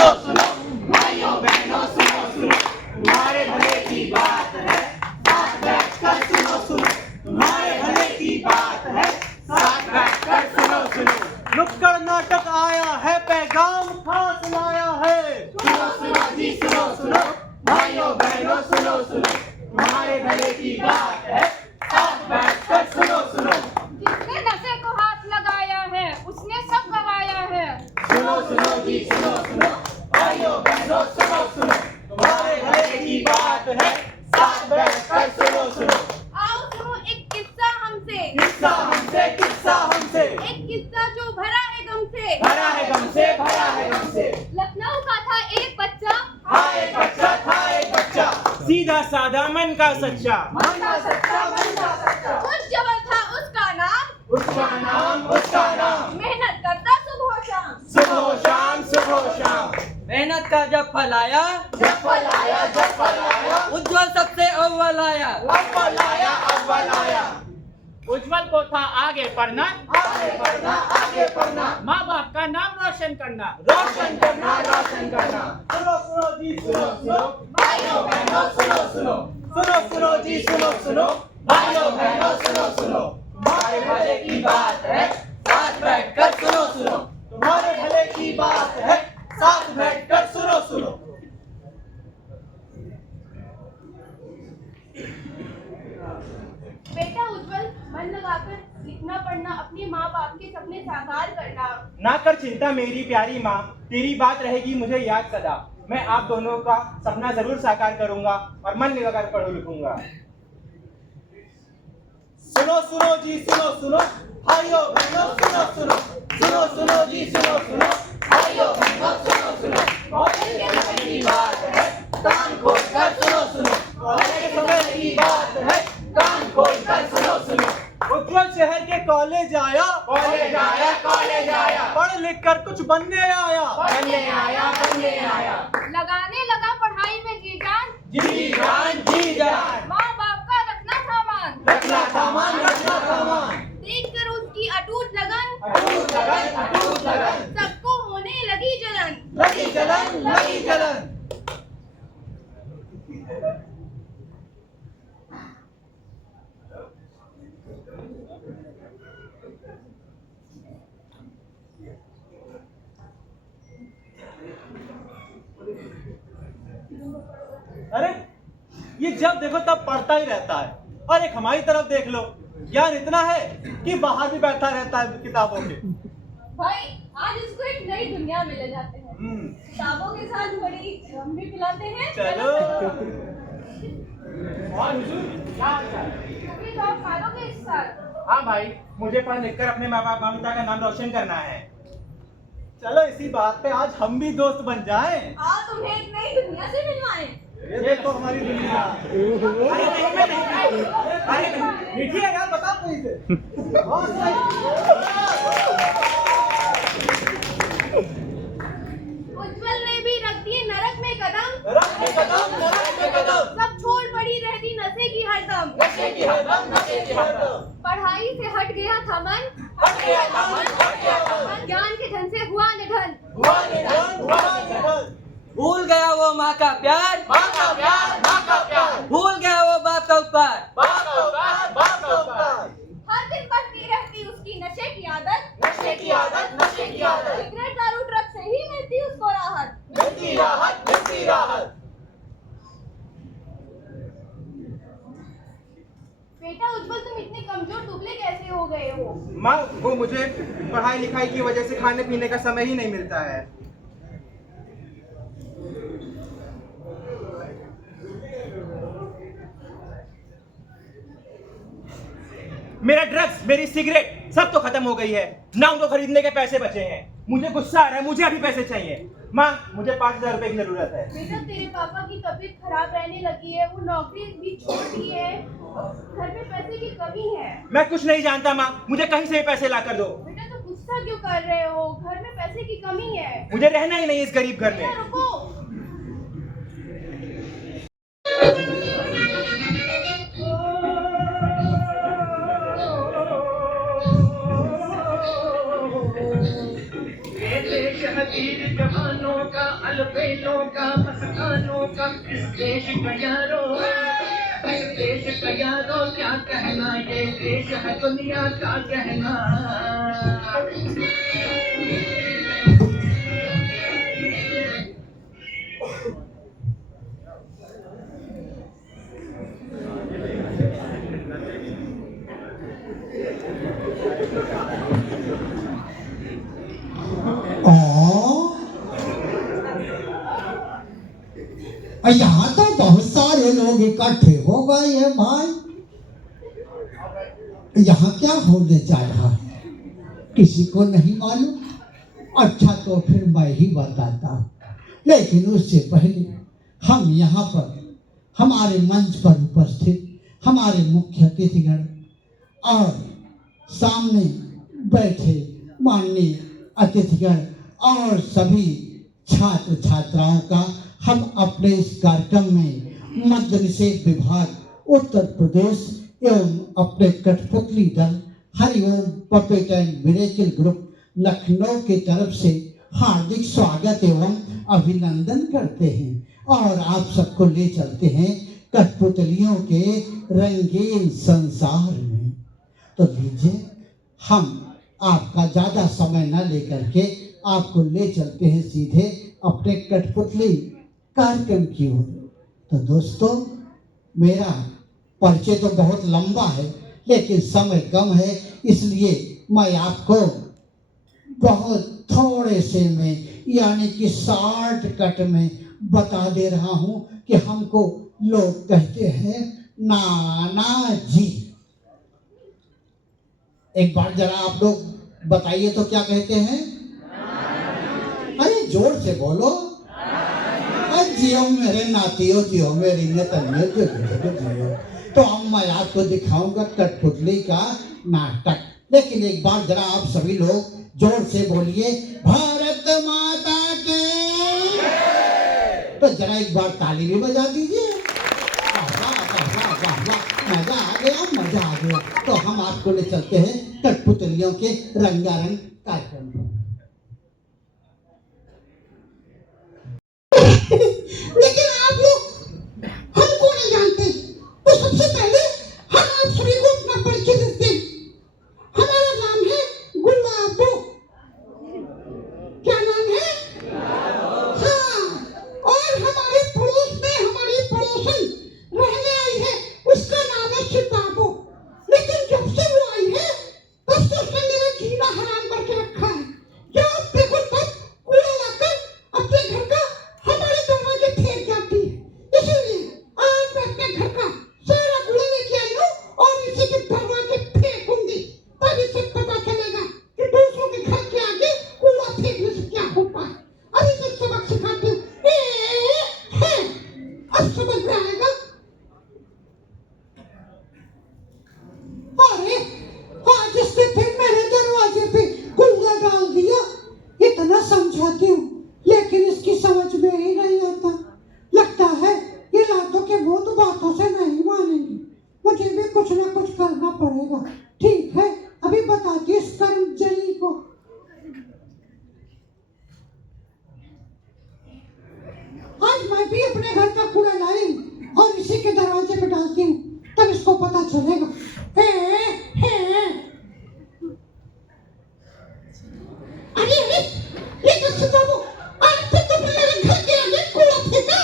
सुनो सुनो भाइयों बहनों सुनो सुनो तुम्हारे भले की बात है साथ बैठकर सुनो सुनो तुम्हारे भले की बात है साथ बैठकर सुनो सुनो नुक्कड़ नाटक आया है पैगाम खास लाया है सुनो सुनो जी सुनो सुनो भाइयों बहनों सुनो सुनो तुम्हारे भले की बात है साथ बैठकर सुनो सुनो जिसने नशे को हाथ लगाया है उसने सब गवाया है सुनो सुनो जी सुनो सुनो भाइयों बहनों सुनो सुनो तुम्हारे भले की बात है साथ बैठकर सुनो सुनो आओ सुनो एक किस्सा हमसे किस्सा हमसे किस्सा हमसे एक किस्सा जो भरा है गम से भरा है गम से भरा है गम से लखनऊ का था एक बच्चा था एक बच्चा था एक बच्चा सीधा साधा मन का सच्चा मन का सच्चा मन का सच्चा कुछ जबल था उसका नाम उसका नाम मेहनत करता सुबह शाम सुबह शाम सुबह शाम मेहनत का जब फल आया जब फल आया उज्जवल सबसे अव्वल आया अव्वल आया उज्जवल को था आगे पढ़ना आगे पढ़ना माँ बाप का नाम रोशन करना रोशन करना सुनो सुनो जी सुनो सुनो भाइयों बहनों सुनो सुनो सुनो सुनो जी सुनो सुनो भाइयों बहनों सुनो सुनो तुम्हारे भले की बात है साथ बैठकर सुनो सुनो तुम्हारे भले की बात है साथ बैठकर सुनो सुनो बेटा उज्जवल मन लगाकर लिखना पढ़ना अपने माँ बाप के सपने साकार करना ना कर चिंता मेरी प्यारी माँ तेरी बात रहेगी मुझे याद सदा मैं आप दोनों का सपना जरूर साकार करूंगा और मन लगाकर पढ़ू लिखूंगा सुनो सुनो जी सुनो सुनो भाइयों बहनों सुनो सुनो सुनो सुनो जी सुनो सुनो भाइयों बहनों सुनो सुनो कॉलेज के समय की बात है कान खोलकर सुनो सुनो कॉलेज के समय की बात है कान खोलकर सुनो सुनो उज्जवल शहर के कॉलेज आया पढ़ लिख कर कुछ बनने आया लगाने लगा पढ़ाई में जी जान जी जान माँ बाप का रखना था मान रखना था मान देख कर उसकी अटूट लगन अटूट लगन सबको होने लगी जलन लगी जलन अरे ये जब देखो तब पढ़ता ही रहता है और एक हमारी तरफ देख लो ज्ञान इतना है कि बाहर भी बैठा रहता है किताबों के भाई आज इसको एक नई दुनिया में ले जाते हैं किताबों के साथ बड़ी हम भी पिलाते हैं चलो और हुजूर क्या हाल चाल कभी तो आप मारोगे इस साल हाँ भाई मुझे पढ़ लिख कर अपने माँ बाप माँ पिता का नाम रोशन करना है चलो इसी बात पे आज हम भी दोस्त बन जाएं आज तुम्हें एक नई दुनिया से मिलवाएं ये तो हमारी दुनिया अरे नहीं मैं नहीं अरे मीठी है यार बता तू इसे हाँ सही उज्जवल ने भी रख दिए नरक में कदम रख के कदम सब छोड़ पड़ी रहती नशे की हरदम नशे की हरदम पढ़ाई से हट गया था मन हट गया था मन ज्ञान के धन से हुआ निधन हुआ निधन भूल गया वो माँ का प्यार माँ का प्यार भूल गया वो बाप का उपकार बाप का उपकार हर दिन बढ़ती रहती उसकी नशे की आदत नशे की आदत सिगरेट दारू ड्रग से ही मिलती उसको राहत मिलती राहत बेटा उज्जवल तुम इतने कमजोर दुबले कैसे हो गए हो माँ वो मुझे पढ़ाई लिखाई की वजह से खाने पीने का समय ही नहीं मिलता है मेरा ड्रग्स मेरी सिगरेट सब तो खत्म हो गई है ना उनको खरीदने के पैसे बचे हैं मुझे गुस्सा आ रहा है मुझे अभी पैसे चाहिए माँ मुझे 5,000 रुपए की जरूरत है बेटा तेरे पापा की तबीयत खराब रहने लगी है वो नौकरी भी छोड़ दी है घर में पैसे की कमी है मैं कुछ नहीं जानता माँ मुझे कहीं से भी पैसे ला कर दो बेटा तो गुस्सा क्यों कर रहे हो घर में पैसे की कमी है मुझे रहना ही नहीं इस गरीब घर बेटा में रुको शहीद जवानों का बाल बेलों का मस्तानों का इस देश का यारो, इस देश का यारो क्या कहना, ये देश है दुनिया का कहना। यहाँ तो बहुत सारे लोग इकट्ठे हो गए हैं भाई। यहाँ क्या होने जा रहा है किसी को नहीं मालूम। अच्छा तो फिर मैं ही बताता हूँ, लेकिन उससे पहले हम यहाँ पर हमारे मंच पर उपस्थित हमारे मुख्य अतिथिगण और सामने बैठे माननीय अतिथिगण और सभी छात्र छात्राओं का हम अपने इस कार्यक्रम में मद्य निषेध विभाग उत्तर प्रदेश एवं अपने कठपुतली दल Hariom puppet and miracle group Lucknow की तरफ से हार्दिक स्वागत एवं अभिनंदन करते हैं और आप सबको ले चलते हैं कठपुतलियों के रंगीन संसार में। तो लीजिए हम आपका ज़्यादा समय न लेकर के आपको ले चलते हैं सीधे अपने कठपुतली कार्यक्रम की ओर। तो दोस्तों, मेरा परिचय तो बहुत लंबा है लेकिन समय कम है, इसलिए मैं आपको बहुत थोड़े से में यानी कि शॉर्ट कट में बता दे रहा हूँ कि हमको लोग कहते हैं नाना जी। एक बार जरा आप लोग बताइए तो क्या कहते हैं? अरे जोर से बोलो। जियो मेरे नातियों, जियो मेरी नेतनियों, जियो। तो अब मैं आपको दिखाऊंगा कठपुतली का नाटक, लेकिन एक बार जरा आप सभी लोग जोर से बोलिए भारत माता की। तो जरा एक बार ताली भी बजा दीजिए। मजा आ गया, मजा आ गया। तो हम आपको ले चलते हैं कठपुतलियों के रंगारंग कार्यक्रम में। लेकिन आप लोग हमको नहीं जानते, तो सबसे पहले हम आप सभी को अपना परिचय देते हैं। हमारा नाम है गुलाबो। क्या नाम है? हाँ, और हमारे पड़ोस में हमारी पड़ोसन रहने आई है, उसका नाम है सिताबो। लेकिन जब से वो आई है तब से उसने मेरा जीना हराम करके रखा है। जब देखो तब कूड़ा लाकर अपने घर का हमारे दरवाजे फेंक जाती है। इसीलिए आज मैं अपने घर का सारा कूड़ा लेके आई हूँ और इसी के दरवाजे फेंकूंगी, तब इसे पता चलेगा कि दूसरों के घर के आगे कूड़ा फेंकने से क्या होता है। अब इसे सबक सिखाती हूँ। अब समझ में आएगा। अरे आज इसने फिर मेरे दरवाजे पे कूड़ा डाल दिया। इतना समझाती हूँ लेकिन इसकी समझ में ही नहीं आता। लगता है ये लातों के भूत बातों से नहीं मानेंगे, मुझे भी कुछ ना कुछ करना पड़ेगा। ठीक है, अभी बताती इस कर्मजली को। आज मैं भी अपने घर का कूड़ा लाई और इसी के दरवाजे पे डालती हूँ, तब इसको पता चलेगा। अरे ये कैसे बाबू, आज फिर तो मेरे घर के आगे कूड़ा फेंका।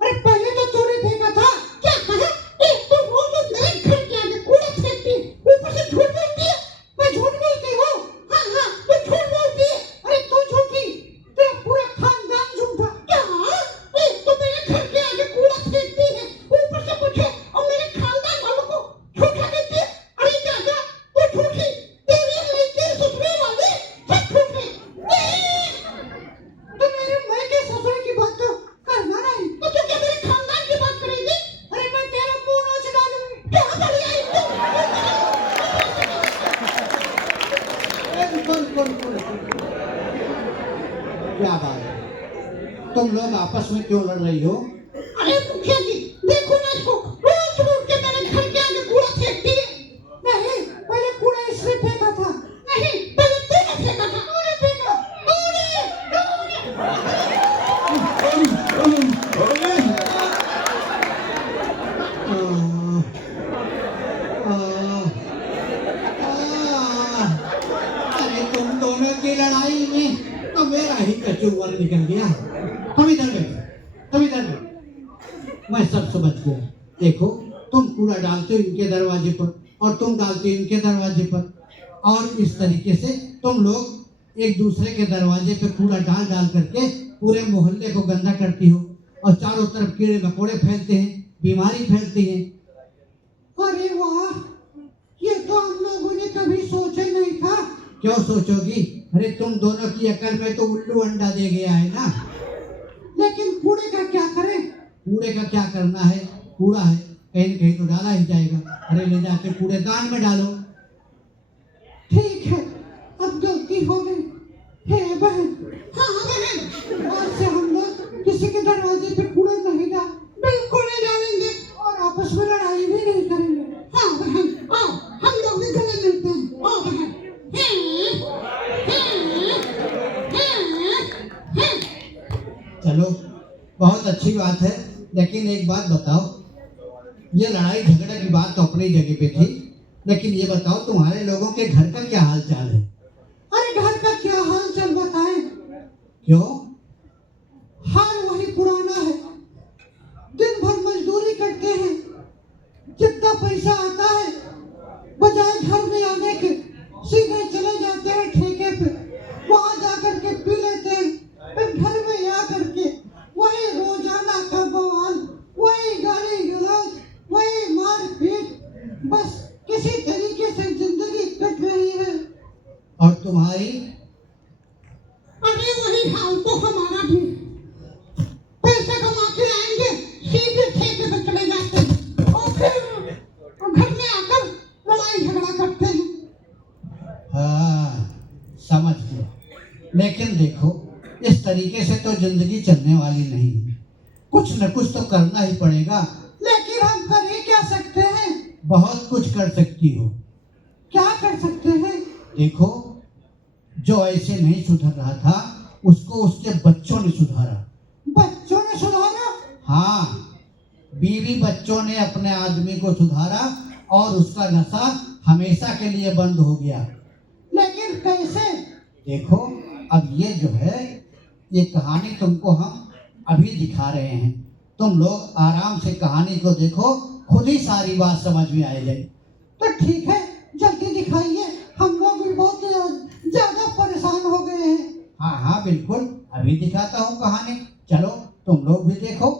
अरे पहले तो तूने फेंका था, क्या कहा? एक तो रोज मेरे घर के आगे कूड़ा फेंकती है, ऊपर से झूठ बोलती है। मैं झूठ बोलती हूँ? हाँ हाँ, तू झूठ बोलती है। अरे तू झूठी, तेरा पूरा खानदान झूठा। क्या? एक तो मेरे घर के आगे कूड़ा फेंकती है, ऊपर से मुझे और मेरे खानदान वालों को झूठा कहती है। अरे क्या तू झूठी, तेरी लड़की ससुरे वाले सब झूठे। तो मेरे मैं के ससुरे की बात तो करना नहीं, तो तू क्या मेरे खानदान की बात करेगी? अरे मैं तेरा मुंह नोच डालूंगी। क्या बढ़िया क्या बात है, तुम लोग आपस में क्यों लड़ रही हो? अरे मुखिया जी, देखो ना इसको, रोज रोज के मेरे घर के आगे कूड़ा फेंकती है। नहीं, पहले कूड़ा इसने फेंका था। नहीं, पहले तूने फेंका था। तूने फेंका, तूने। वाला निकल गया। तुम इधर बैठो, तुम इधर बैठो। मैं सब समझ गया। देखो, तुम कूड़ा डालते हो इनके दरवाजे पर और तुम डालते हो इनके दरवाजे पर, और इस तरीके से तुम लोग एक दूसरे के दरवाजे पे कूड़ा डाल डाल करके पूरे मोहल्ले को गंदा करती हो और चारों तरफ कीड़े मकोड़े फैलते हैं, बीमारी फैलती है। अरे वाह, ये तो हम लोगों ने कभी सोचा ही नहीं था। क्यों सोचोगी? अरे तुम दोनों की अकल में तो उल्लू अंडा दे गया है ना। लेकिन कूड़े का क्या करें? कूड़े का क्या करना है? कूड़ा है, कहीं न कहीं तो डाला ही जाएगा। अरे ले जाके कूड़ेदान में डालो। ठीक है, अब गलती हो गई। हे बहन। हाँ बहन, आज से हम लोग किसी के दरवाजे पे कूड़ा नहीं डाल, बिल्कुल नहीं डालेंगे और आपस में लड़ाई भी नहीं करेंगे। हाँ बहन, आओ हम लोग भी गले मिलते हैं। आओ बहन। चलो, बहुत अच्छी बात है, लेकिन एक बात बताओ, ये लड़ाई झगड़े की बात तो अपनी जगह पे थी, लेकिन ये बताओ तुम्हारे लोगों के घर का क्या हाल चाल है? अरे घर का क्या हाल चाल बताएं? क्यों? हाल वही पुराना है। दिन भर मजदूरी करते हैं, जितना पैसा आता है बजाय घर में आने के सीधे चले जाते हैं ठेके पे, वहां जाकर के पी लेते हैं, फिर घर में आ करके वही रोजाना का बवाल, वही गाली गलौज, वही मारपीट, बस किसी तरीके से जिंदगी कट रही है। और तुम्हारी? अरे वही हाल तो हमारा भी। पैसा कमा के आएंगे, सीधे ठेके पे चले जाते हैं और फिर घर में आकर लड़ाई झगड़ा करते हैं। हाँ, समझ गया। लेकिन देखो, इस तरीके से तो जिंदगी चलने वाली नहीं है। कुछ न कुछ तो करना ही पड़ेगा। लेकिन हम कर ही क्या सकते हैं? बहुत कुछ कर सकती हो। क्या कर सकते हैं? देखो, जो ऐसे नहीं सुधर रहा था उसको उसके बच्चों ने सुधारा। बच्चों ने सुधारा? हाँ, बीवी बच्चों ने अपने आदमी को सुधारा और उसका नशा हमेशा के लिए बंद हो गया। लेकिन कैसे? देखो, अब ये जो है, ये कहानी तुमको हम अभी दिखा रहे हैं। तुम लोग आराम से कहानी को देखो, खुद ही सारी बात समझ में आ जाए। तो ठीक है, जल्दी दिखाइए, हम लोग भी बहुत ज्यादा परेशान हो गए हैं। हाँ हाँ बिल्कुल, अभी दिखाता हूँ कहानी। चलो तुम लोग भी देखो।